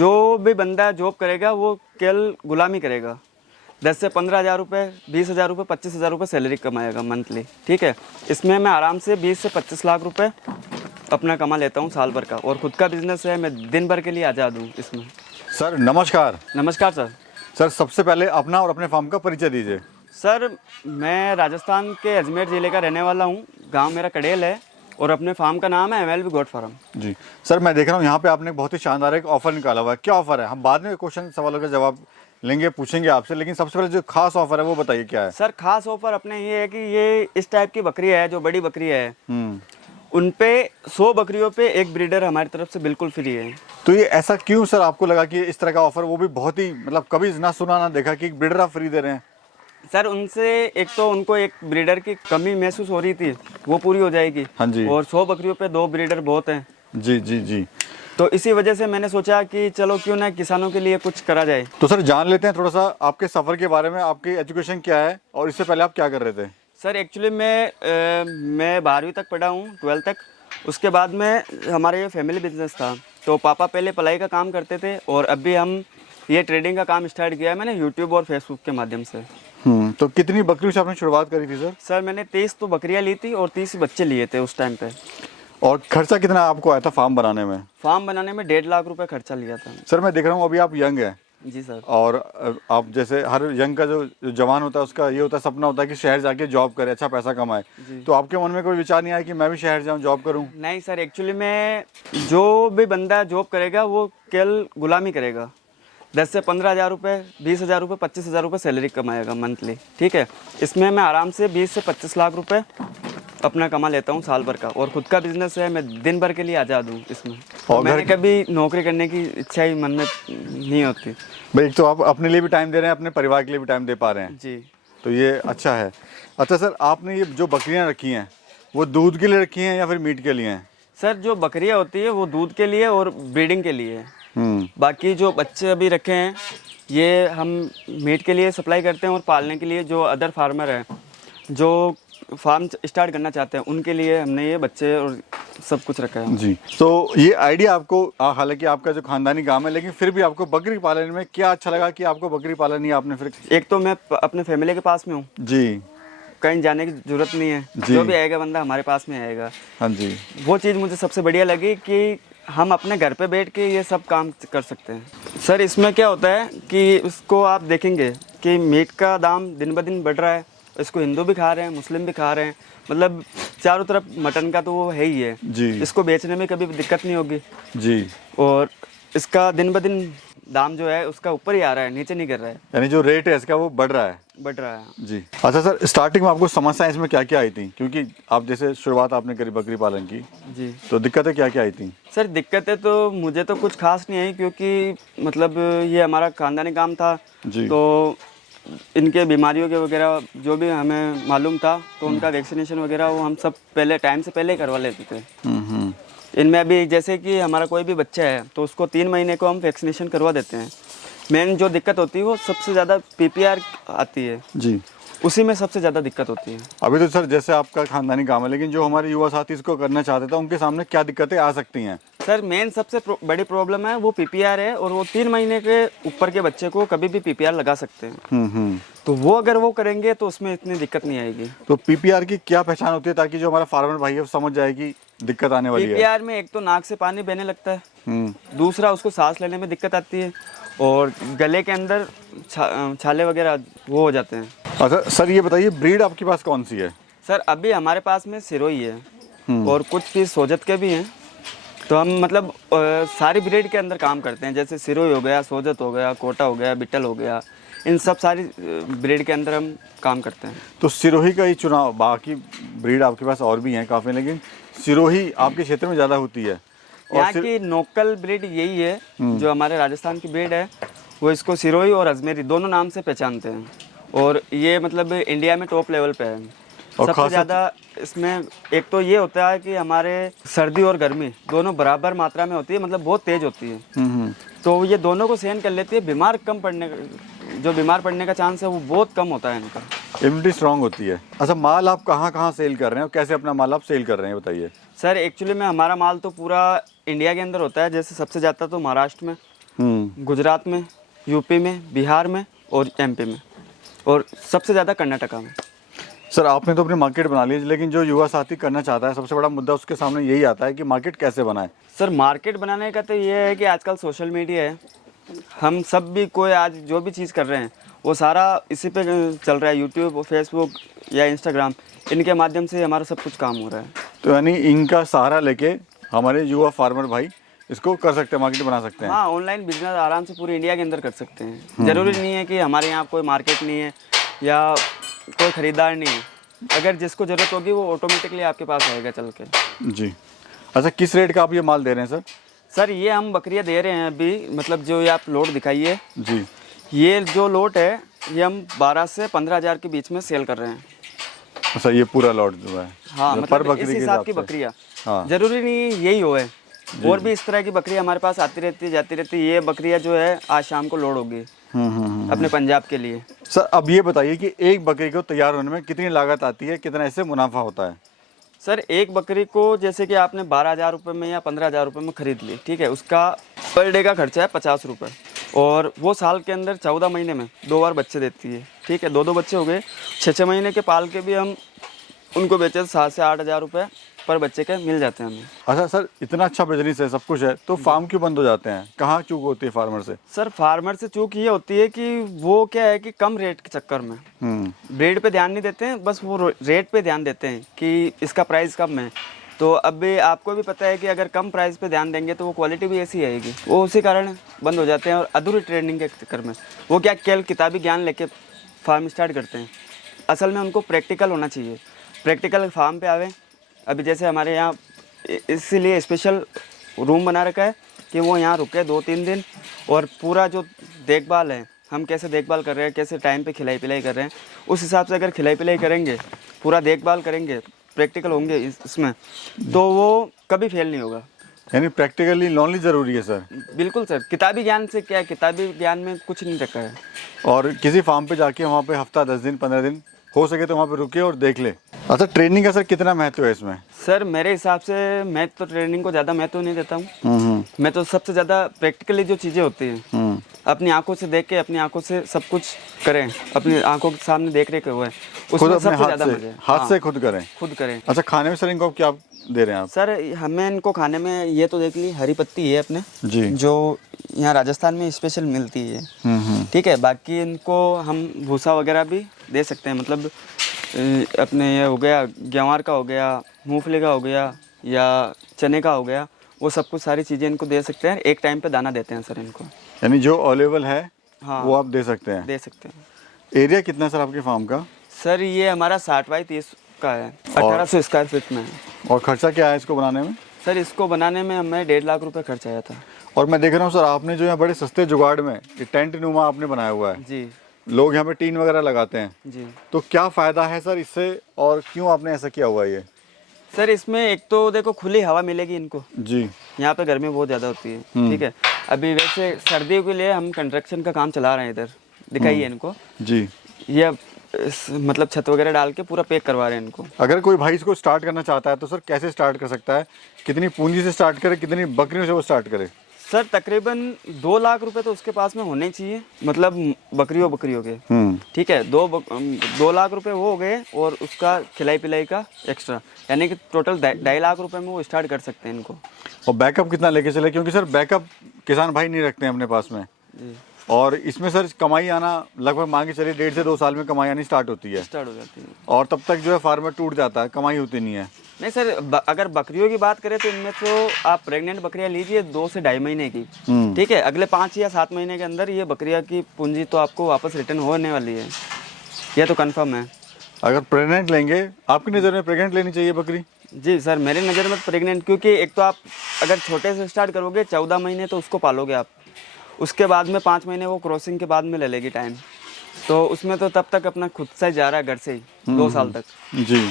जो भी बंदा जॉब करेगा वो केवल गुलामी करेगा। 10 से 15,000 रुपये, 20,000 रुपये, 25,000 रुपये सैलरी कमाएगा मंथली, ठीक है। इसमें मैं आराम से 20 से 25 लाख रुपए अपना कमा लेता हूँ साल भर का, और ख़ुद का बिजनेस है, मैं दिन भर के लिए आज़ाद हूँ इसमें। सर नमस्कार। नमस्कार सर। सर सबसे पहले अपना और अपने फार्म का परिचय दीजिए। सर मैं राजस्थान के अजमेर ज़िले का रहने वाला हूँ, गांव मेरा कड़ेल है, और अपने फार्म का नाम है MLB गोट फार्म। जी सर, मैं देख रहा हूँ यहाँ पे आपने बहुत ही शानदार एक ऑफर निकाला हुआ है। क्या ऑफर है? हम बाद में क्वेश्चन सवालों का जवाब लेंगे, पूछेंगे आपसे, लेकिन सबसे पहले जो खास ऑफर है वो बताइए क्या है। सर खास ऑफर अपने ये है कि ये इस टाइप की बकरी है, जो बड़ी बकरी है, उन पे 100 बकरियों पे एक ब्रीडर हमारी तरफ से बिल्कुल फ्री है। तो ये ऐसा क्यों सर आपको लगा कि इस तरह का ऑफर, वो भी बहुत ही मतलब कभी ना सुना ना देखा कि ब्रीडर आप फ्री दे रहे हैं? सर उनसे एक तो उनको एक ब्रीडर की कमी महसूस हो रही थी, वो पूरी हो जाएगी। हाँ जी। और 100 बकरियों पे 2 ब्रीडर बहुत हैं। जी जी जी। तो इसी वजह से मैंने सोचा कि चलो क्यों ना किसानों के लिए कुछ करा जाए। तो सर जान लेते हैं थोड़ा सा आपके सफ़र के बारे में। आपकी एजुकेशन क्या है और इससे पहले आप क्या कर रहे थे? सर एक्चुअली मैं 12वीं तक पढ़ा हूँ, 12th तक। उसके बाद में हमारा ये फैमिली बिजनेस था, तो पापा पहले पलाई का काम करते थे, और अभी हम ये ट्रेडिंग का काम स्टार्ट किया है मैंने यूट्यूब और फेसबुक के माध्यम से। तो कितनी बकरियों से आपने शुरुआत करी थी सर? सर मैंने 23 तो बकरियां ली थी और 30 बच्चे लिए थे उस टाइम पे। और खर्चा कितना आपको आया था फार्म बनाने में? फार्म बनाने में 1.5 लाख रुपए खर्चा लिया था। सर मैं देख रहा हूँ अभी आप यंग हैं। जी सर। और आप जैसे हर यंग का जो जवान होता है उसका ये होता है, सपना होता है कि शहर जाके जॉब करे, अच्छा पैसा कमाए। तो आपके मन में कोई विचार नहीं आया कि मैं भी शहर जाऊँ जॉब करूँ? नहीं सर, एक्चुअली में जो भी बंदा जॉब करेगा वो केवल गुलामी करेगा। 10 से 15,000 रुपये, 20,000 रुपये, 25,000 रुपये सैलरी कमाएगा मंथली, ठीक है। इसमें मैं आराम से 20 से 25 लाख रुपए अपना कमा लेता हूँ साल भर का, और ख़ुद का बिजनेस है, मैं दिन भर के लिए आज़ाद हूँ इसमें। और मैंने कभी नौकरी करने की इच्छा ही मन में नहीं होती। भाई एक तो आप अपने लिए भी टाइम दे रहे हैं, अपने परिवार के लिए भी टाइम दे पा रहे हैं जी। तो ये अच्छा है। अच्छा सर, आपने ये जो बकरियां रखी हैं वो दूध के लिए रखी हैं या फिर मीट के लिए हैं? सर जो बकरियां होती है वो दूध के लिए और ब्रीडिंग के लिए है। बाकी जो बच्चे अभी रखे हैं ये हम मीट के लिए सप्लाई करते हैं, और पालने के लिए जो अदर फार्मर हैं जो फार्म स्टार्ट करना चाहते हैं उनके लिए हमने ये बच्चे और सब कुछ रखा है। जी। तो ये आइडिया आपको, हालांकि आपका जो खानदानी काम है, लेकिन फिर भी आपको बकरी पालन में क्या अच्छा लगा कि आपको बकरी पालन ही आपने फिर? एक तो मैं अपने फैमिली के पास में हूँ जी, कहीं जाने की जरूरत नहीं है, जो भी आएगा बंदा हमारे पास में आएगा। हाँ जी। वो चीज़ मुझे सबसे बढ़िया लगी कि हम अपने घर पे बैठ के ये सब काम कर सकते हैं। सर इसमें क्या होता है कि उसको आप देखेंगे कि मीट का दाम दिन ब दिन बढ़ रहा है, इसको हिंदू भी खा रहे हैं, मुस्लिम भी खा रहे हैं, मतलब चारों तरफ मटन का तो वो है ही है जी। इसको बेचने में कभी दिक्कत नहीं होगी जी। और इसका दिन ब दिन दाम जो है उसका ऊपर ही आ रहा है, नीचे नहीं कर रहा है, यानी जो रेट है इसका वो बढ़ रहा है। जी। अच्छा सर, स्टार्टिंग में आपको समस्याएं इसमें क्या क्या आई थी? क्योंकि आप जैसे शुरुआत आपने करी बकरी पालन की, जी, तो दिक्कतें क्या क्या आई थी? सर दिक्कतें तो मुझे तो कुछ खास नहीं आई, क्योंकि मतलब ये हमारा खानदानी काम था जी। तो इनके बीमारियों के वगैरह जो भी हमें मालूम था तो उनका वैक्सीनेशन वगैरह वो हम सब पहले टाइम से पहले ही करवा लेते थे। इनमें अभी जैसे कि हमारा कोई भी बच्चा है तो उसको 3 महीने को हम वैक्सीनेशन करवा देते हैं। मेन जो दिक्कत होती है वो सबसे ज़्यादा PPR आती है जी, उसी में सबसे ज़्यादा दिक्कत होती है। अभी तो सर जैसे आपका खानदानी काम है, लेकिन जो हमारे युवा साथी इसको करना चाहते थे उनके सामने क्या दिक्कतें आ सकती हैं? सर मेन सबसे बड़ी प्रॉब्लम है वो PPR है, और वो 3 महीने के ऊपर के बच्चे को कभी भी PPR लगा सकते हैं। तो वो अगर वो करेंगे तो उसमें इतनी दिक्कत नहीं आएगी। तो PPR की क्या पहचान होती है ताकि जो हमारा फार्मर भाई है वो समझ जाए कि दिक्कत आने वाली है? PPR में एक तो नाक से पानी बहने लगता है, दूसरा उसको सांस लेने में दिक्कत आती है, और गले के अंदर छाले वगैरह वो हो जाते हैं। अच्छा सर ये बताइए, ब्रीड आपके पास कौन सी है? सर अभी हमारे पास में सिरोही है और कुछ पीस सोजत के भी हैं। तो हम मतलब सारी ब्रीड के अंदर काम करते हैं, जैसे सिरोही हो गया, सोजत हो गया, कोटा हो गया, बिट्टल हो गया, इन सब सारी ब्रीड के अंदर हम काम करते हैं। तो सिरोही का ही चुनाव, बाकी ब्रीड आपके पास और भी हैं काफ़ी, लेकिन सिरोही आपके क्षेत्र में ज़्यादा होती है? यहाँ की लोकल ब्रीड यही है, जो हमारे राजस्थान की ब्रीड है वो इसको सिरोही और अजमेरी दोनों नाम से पहचानते हैं, और ये मतलब इंडिया में टॉप लेवल पे है। सबसे ज़्यादा इसमें एक तो ये होता है कि हमारे सर्दी और गर्मी दोनों बराबर मात्रा में होती है, मतलब बहुत तेज होती है, तो ये दोनों को सहन कर लेती है। जो बीमार पड़ने का चांस है वो बहुत कम होता है, इनका इम्यूनिटी स्ट्रांग होती है। अच्छा, माल आप कहाँ कहाँ सेल कर रहे हैं और कैसे अपना माल आप सेल कर रहे हैं बताइए? सर एक्चुअली में हमारा माल तो पूरा इंडिया के अंदर होता है, जैसे सबसे ज़्यादा तो महाराष्ट्र में, गुजरात में, यूपी में, बिहार में और एमपी में, और सबसे ज़्यादा कर्नाटका में। सर आपने तो अपनी मार्केट बना ली, लेकिन जो युवा साथी करना चाहता है सबसे बड़ा मुद्दा उसके सामने यही आता है कि मार्केट कैसे बनाए। सर मार्केट बनाने का तो ये है कि आजकल सोशल मीडिया है, हम सब भी कोई आज जो भी चीज़ कर रहे हैं वो सारा इसी पे चल रहा है, यूट्यूब, फेसबुक या इंस्टाग्राम, इनके माध्यम से हमारा सब कुछ काम हो रहा है। तो यानी इनका सहारा लेके हमारे युवा फार्मर भाई इसको कर सकते हैं, मार्केट बना सकते हैं। हाँ, ऑनलाइन बिजनेस आराम से पूरी इंडिया के अंदर कर सकते हैं। ज़रूरी नहीं है कि हमारे यहाँ कोई मार्केट नहीं है या कोई ख़रीदार नहीं है, अगर जिसको ज़रूरत होगी वो ऑटोमेटिकली आपके पास आएगा चल के। जी। अच्छा, किस रेट का आप ये माल दे रहे हैं सर? सर ये हम बकरियाँ दे रहे हैं अभी, मतलब जो ये आप लोट दिखाइए जी, ये जो लोट है ये हम 12 से 15 हज़ार के बीच में सेल कर रहे हैं। अच्छा, ये पूरा लॉट जो है? हाँ, मतलब इस हिसाब की बकरियाँ। हाँ। ज़रूरी नहीं यही हो है, और भी इस तरह की बकरियाँ हमारे पास आती रहती है, जाती रहती है। ये बकरियाँ जो है आज शाम को लोड होगी अपने पंजाब के लिए। सर अब ये बताइए कि एक बकरी को तैयार होने में कितनी लागत आती है, कितना इससे मुनाफा होता है? सर एक बकरी को जैसे कि आपने 12,000 रुपये में या 15,000 रुपये में ख़रीद ली, ठीक है, उसका पर डे का खर्चा है 50 रुपये, और वो साल के अंदर 14 महीने में 2 बार बच्चे देती है, ठीक है, 2 बच्चे हो गए, 6 महीने के पाल के भी हम उनको बेचे 7 से 8 हज़ार रुपये पर बच्चे के मिल जाते हैं हमें। अच्छा सर, इतना अच्छा बिजनेस है, सब कुछ है, तो फार्म क्यों बंद हो जाते हैं? कहाँ चूक होती है फार्मर से? सर फार्मर से चूक ये होती है कि वो क्या है कि कम रेट के चक्कर में ब्रीड पे ध्यान नहीं देते हैं, बस वो रेट पे ध्यान देते हैं कि इसका प्राइस कम है। तो अब भी आपको भी पता है कि अगर कम प्राइस पे ध्यान देंगे तो वो क्वालिटी भी ऐसी आएगी, वो उसी कारण बंद हो जाते हैं। और अधूरी ट्रेनिंग के चक्कर में वो क्या केवल किताबी ज्ञान लेके फार्म स्टार्ट करते हैं, असल में उनको प्रैक्टिकल होना चाहिए, प्रैक्टिकल फार्म पे आवे। अभी जैसे हमारे यहाँ इसीलिए स्पेशल रूम बना रखा है कि वो यहाँ रुके 2-3 दिन, और पूरा जो देखभाल है, हम कैसे देखभाल कर रहे हैं, कैसे टाइम पे खिलाई पिलाई कर रहे हैं, उस हिसाब से अगर खिलाई पिलाई करेंगे, पूरा देखभाल करेंगे, प्रैक्टिकल होंगे इसमें, तो वो कभी फेल नहीं होगा। यानी प्रैक्टिकली नॉलेज ज़रूरी है सर? बिल्कुल सर, किताबी ज्ञान से क्या है, किताबी ज्ञान में कुछ नहीं रखा है। और किसी फार्म पे जाके वहाँ पे हफ्ता 10 दिन 15 दिन हो सके तो वहाँ पे रुके और देख ले। अच्छा, ट्रेनिंग का सर कितना महत्व है इसमें? सर मेरे हिसाब से मैं तो ट्रेनिंग को ज़्यादा महत्व नहीं देता हूँ। मैं तो सबसे ज़्यादा प्रैक्टिकली जो चीज़ें होती हैं अपनी आंखों से देख के, अपनी आंखों से सब कुछ करें, अपनी आंखों के सामने देख रहे हुए उसमें सबसे ज़्यादा मजा है। हाथ से खुद करें। अच्छा, खाने में सर इनको आप क्या दे रहे हैं आप? सर हमें इनको खाने में ये तो देख ली हरी पत्ती है अपने जी, जो यहाँ राजस्थान में स्पेशल मिलती है, ठीक है। बाकी इनको हम भूसा वगैरह भी दे सकते हैं, मतलब अपने ये हो गया ग्वार का हो गया, मूंगफली का हो गया या चने का हो गया, वो सब कुछ सारी चीज़ें इनको दे सकते हैं। एक टाइम पे दाना देते हैं सर इनको, यानी जो अवेलेबल है हाँ वो आप दे सकते हैं? दे सकते हैं। एरिया कितना है सर आपके फार्म का? सर ये हमारा 60 बाई 30 का है, 1800 स्क्वायर फीट में है। और खर्चा क्या है इसको बनाने में? सर इसको बनाने में हमें 1.5 लाख रुपए खर्च आया था। और मैं देख रहा हूँ सर, आपने जो है बड़े सस्ते जुगाड़ में ये टेंट नुमा आपने बनाया हुआ है जी। लोग यहाँ पे टीन वगैरह लगाते हैं जी, तो क्या फ़ायदा है सर इससे, और क्यों आपने ऐसा किया हुआ है ये? सर इसमें एक तो देखो खुली हवा मिलेगी इनको जी, यहाँ पे गर्मी बहुत ज़्यादा होती है, ठीक है। अभी वैसे सर्दियों के लिए हम कंस्ट्रक्शन का काम चला रहे हैं, इधर दिखाइए इनको जी, ये मतलब छत वगैरह डाल के पूरा पैक करवा रहे हैं इनको। अगर कोई भाई इसको स्टार्ट करना चाहता है तो सर कैसे स्टार्ट कर सकता है? कितनी पूंजी से स्टार्ट करे, कितनी बकरियों से वो स्टार्ट करे? सर तकरीबन 2 लाख रुपए तो उसके पास में होने चाहिए, मतलब बकरियों के, ठीक है। 2 लाख रुपए वो हो गए, और उसका खिलाई पिलाई का एक्स्ट्रा, यानी कि टोटल 2.5 लाख रुपए में वो स्टार्ट कर सकते हैं इनको। और बैकअप कितना लेके चले? क्योंकि सर बैकअप किसान भाई नहीं रखते हैं अपने पास में जी। और इसमें सर कमाई आना लगभग मान के चलिए 1.5 से 2 साल में कमाई आनी स्टार्ट हो जाती है, और तब तक जो है फार्मर टूट जाता है, कमाई होती नहीं है। नहीं सर, अगर बकरियों की बात करें तो इनमें तो आप प्रेग्नेंट बकरियां लीजिए 2 से 2.5 महीने की, ठीक है। अगले 5 या 7 महीने के अंदर ये बकरियां की पूंजी तो आपको वापस रिटर्न होने वाली है, यह तो कंफर्म है। अगर प्रेग्नेंट लेंगे, आपकी नज़र में प्रेग्नेंट लेनी चाहिए बकरी? जी सर, मेरी नज़र में प्रेग्नेंट, क्योंकि एक तो आप अगर छोटे से स्टार्ट करोगे 14 महीने तो उसको पालोगे आप, उसके बाद में 5 महीने वो क्रॉसिंग के बाद में ले लेगी टाइम, तो उसमें तो तब तक अपना खुद से जा रहा है घर से ही 2 साल तक जी।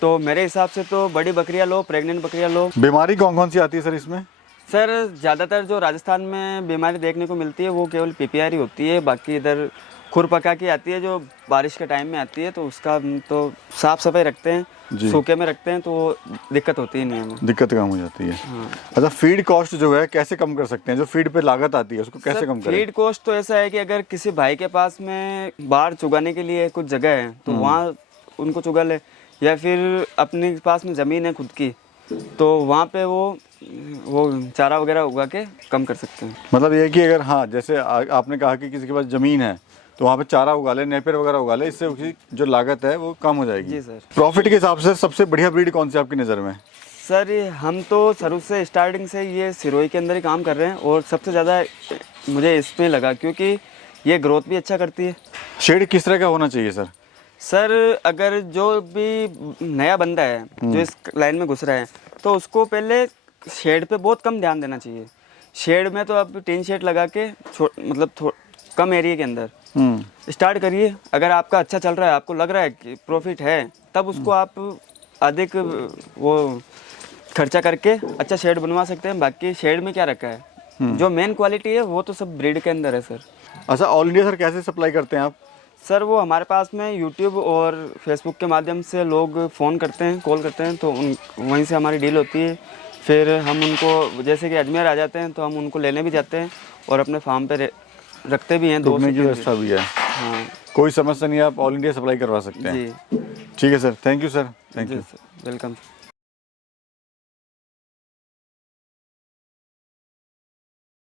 तो मेरे हिसाब से तो बड़ी बकरियां लो, प्रेग्नेंट बकरियां लो। बीमारी कौन कौन सी आती है सर इसमें? सर ज़्यादातर जो राजस्थान में बीमारी देखने को मिलती है वो केवल PPR ही होती है, बाकी इधर खुर पका की आती है जो बारिश के टाइम में आती है, तो उसका हम तो साफ सफाई रखते हैं, जी। सूखे में रखते हैं, तो दिक्कत होती ही नहीं है हमें। दिक्कत कम हो जाती है। हाँ। अच्छा, फीड कॉस्ट जो है कैसे कम कर सकते हैं? जो फीड पे लागत आती है उसको कैसे कम करें? फीड कॉस्ट तो ऐसा है कि अगर किसी भाई के पास में बाहर चुगाने के लिए कुछ जगह है तो वहाँ उनको चुगा ले, या फिर अपने पास में ज़मीन है खुद की, तो वहाँ पे वो चारा वगैरह उगा के कम कर सकते हैं। मतलब ये है कि अगर हाँ, जैसे आपने कहा कि किसी के पास ज़मीन है तो वहाँ पे चारा उगा ले, नेपियर वगैरह उगा ले, इससे उसकी जो लागत है वो कम हो जाएगी। जी सर। प्रॉफिट के हिसाब से सबसे बढ़िया ब्रीड कौन सी आपकी नज़र में? सर हम तो शुरू से स्टार्टिंग से ये सिरोही के अंदर ही काम कर रहे हैं, और सबसे ज़्यादा मुझे इसमें लगा क्योंकि ये ग्रोथ भी अच्छा करती है। शेड किस तरह का होना चाहिए सर? सर अगर जो भी नया बंदा है जो इस लाइन में घुस रहा है, तो उसको पहले शेड पे बहुत कम ध्यान देना चाहिए। शेड में तो आप टीन शेड लगा के मतलब कम एरिया के अंदर स्टार्ट करिए। अगर आपका अच्छा चल रहा है, आपको लग रहा है कि प्रॉफिट है, तब उसको आप अधिक वो खर्चा करके अच्छा शेड बनवा सकते हैं। बाकी शेड में क्या रखा है, जो मेन क्वालिटी है वो तो सब ब्रीड के अंदर है सर। अच्छा, ऑल इंडिया सर कैसे सप्लाई करते हैं आप? सर वो हमारे पास में यूट्यूब और फेसबुक के माध्यम से लोग फ़ोन करते हैं, कॉल करते हैं, तो वहीं से हमारी डील होती है। फिर हम उनको, जैसे कि अजमेर आ जाते हैं, तो हम उनको लेने भी जाते हैं और अपने फार्म पे रखते भी हैं। रुकने की व्यवस्था भी है। हाँ, कोई समस्या नहीं है, आप ऑल इंडिया सप्लाई करवा सकते हैं। जी ठीक है sir, thank you sir, thank जी यू। Sir, welcome.